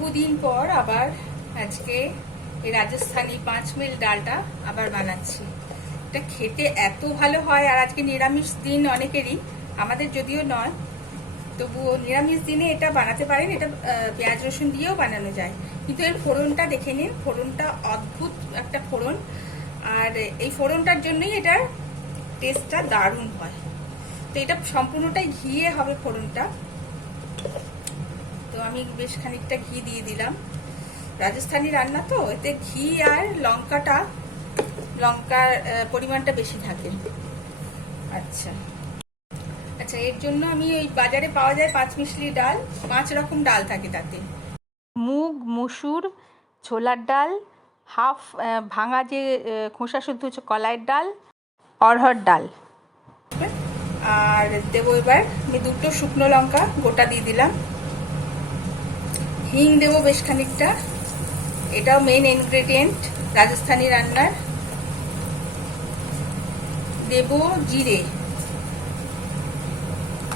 বহুদিন পর আবার আজকে এই রাজস্থানি 5 মিল ডালটা আবার বানাচ্ছি। এটা খেতে এত ভালো হয়। আর আজকে নিরামিষ দিন অনেকেরই, আমাদের যদিও নয়, তবুও নিরামিষ দিনে এটা বানাতে পারেন। এটা পেঁয়াজ রসুন দিয়েও বানানো যায়, কিন্তু এর ফোড়নটা দেখে নিন। ফোড়নটা অদ্ভুত একটা ফোড়ন, আর এই ফোড়নটার জন্যই এটার টেস্টটা দারুণ হয়। তো এটা সম্পূর্ণটাই ঘিয়ে হবে ফোড়নটা। তো আমি বেশ খানিকটা ঘি দিয়ে দিলাম। রাজস্থানি রান্না তো, এতে ঘি আর লঙ্কার পরিমাণটা বেশি থাকে। আচ্ছা, এর জন্য আমি ওই বাজারে পাওয়া যায় 5 মিশলি ডাল, 5 রকম ডাল থাকে তাতে। মুগ, মসুর, ছোলার ডাল, হাফ ভাঙা যে খোসা শুদ্ধ কলাইয়ের ডাল, অড়হর ডাল। আর দেবো এবার আমি 2টো শুকনো লঙ্কা গোটা দিয়ে দিলাম। হিং দেবো বেশ খানিকটা, এটাও মেইন ইনগ্রেডিয়েন্ট রাজস্থানি রান্নার। দেবো জিরে।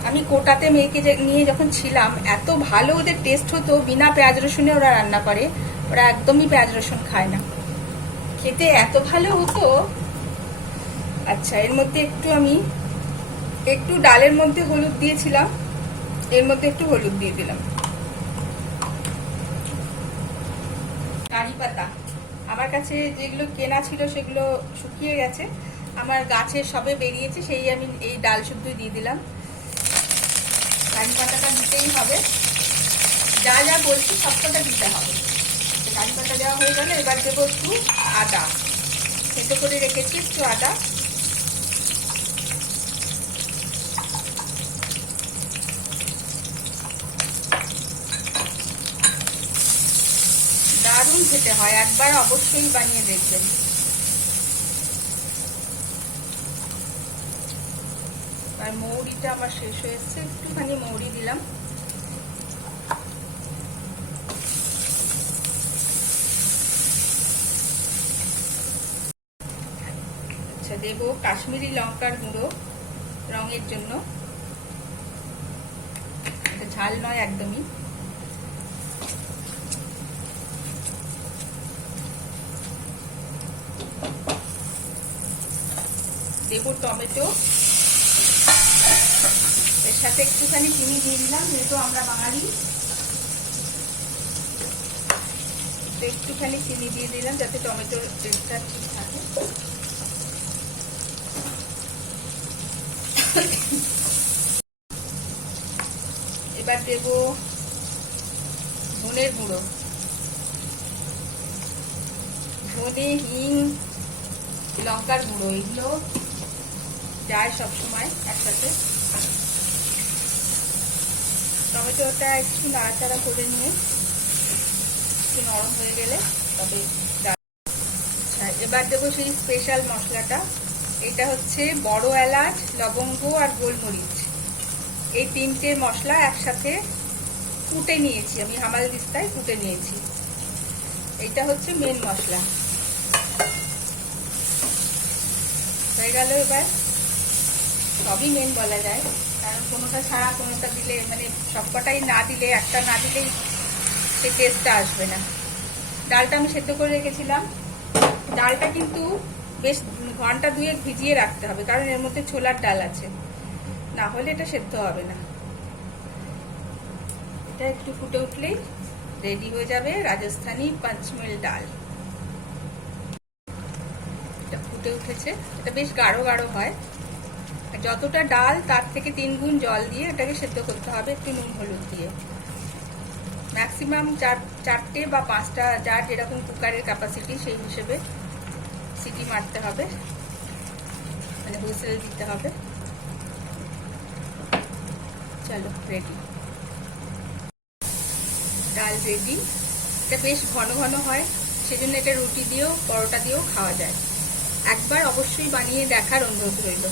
আমি কোটাতে মেয়েকে নিয়ে যখন ছিলাম, এত ভালো ওদের টেস্ট হতো। বিনা পেঁয়াজ রসুনে ওরা রান্না করে, ওরা একদমই পেঁয়াজ রসুন খায় না, খেতে এত ভালো হতো। আচ্ছা, এর মধ্যে একটু ডালের মধ্যে হলুদ দিয়েছিলাম, এর মধ্যে একটু হলুদ দিয়ে দিলাম। কারি পাতা আমার কাছে যেগুলো কেনা ছিল সেগুলো শুকিয়ে গেছে, আমার গাছে সবে বেরিয়েছে, সেই আমি এই ডাল শুদ্ধ দিয়ে দিলাম। কারি পাতাটা দিতেই হবে, যা যা বলছি সবকটা দিতে হবে। কারি পাতা দেওয়া হয়ে গেলে এবার দেবো একটু আদা, থেতো করে রেখেছি একটু আদা। দারুণ খেতে হয়, একবার অবশ্যই বানিয়ে দেখবেন। আর মৌরিটা আমার শেষ হয়ে এসছে, একটুখানি মৌরি দিলাম। আচ্ছা, দেবো কাশ্মীরি লঙ্কার গুঁড়ো রঙের জন্য, এটা ঝাল নয় একদমই। দেবো টমেটো, এর সাথে একটুখানি চিনি দিয়ে দিলাম, যেহেতু আমরা বাঙালি। একটুখানি চিনি দিয়ে দিলাম যাতে টমেটোর টেস্টটা ঠিক থাকে। এবার দেব ধনের গুঁড়ো, ধনে, হিং, লঙ্কার গুঁড়ো, এগুলো যায় সবসময় একসাথে। টমেটোটা একটু নাড়াচাড়া করে নিয়ে একটু নরম হয়ে গেলে তবে। আচ্ছা, এবার দেবো সেই স্পেশাল মশলাটা। এটা হচ্ছে বড় এলাচ, লবঙ্গ আর গোলমরিচ, এই 3টে মশলা একসাথে কুটে নিয়েছি আমি, হামাল দিস্তায় কুটে নিয়েছি। এটা হচ্ছে মেন মশলা। হয়ে গেল। এবার সবই মেন বলা যায়, কারণ কোনোটা ছাড়া কোনোটা দিলে, মানে সবকটাই না দিলে, একটা না দিলেই সেই টেস্টটা আসবে না। ডালটা আমি সেদ্ধ করে রেখেছিলাম। ডালটা কিন্তু বেশ ঘন্টা 2 ভিজিয়ে রাখতে হবে, কারণ এর মধ্যে ছোলার ডাল আছে, না হলে এটা সেদ্ধ হবে না। এটা একটু ফুটে উঠলেই রেডি হয়ে যাবে রাজস্থানি 5 মিল ডাল। এটা ফুটে উঠেছে, এটা বেশ গাঢ় গাঢ় হয়। যতটা ডাল তার থেকে 3 গুণ জল দিয়ে এটাকে সেদ্ধ করতে হবে, একটু নুন হলুদ দিয়ে। ম্যাক্সিমাম 4টে বা 5টা, যার যেরকম কুকারের ক্যাপাসিটি সেই হিসেবে সিটি মারতে হবে, মানে হুইসেল দিতে হবে। চলো, রেডি, ডাল রেডি। এটা বেশ ঘন ঘন হয়, সেজন্য এটা রুটি দিয়েও পরোটা দিয়েও খাওয়া যায়। একবার অবশ্যই বানিয়ে দেখার অনুরোধ রইল।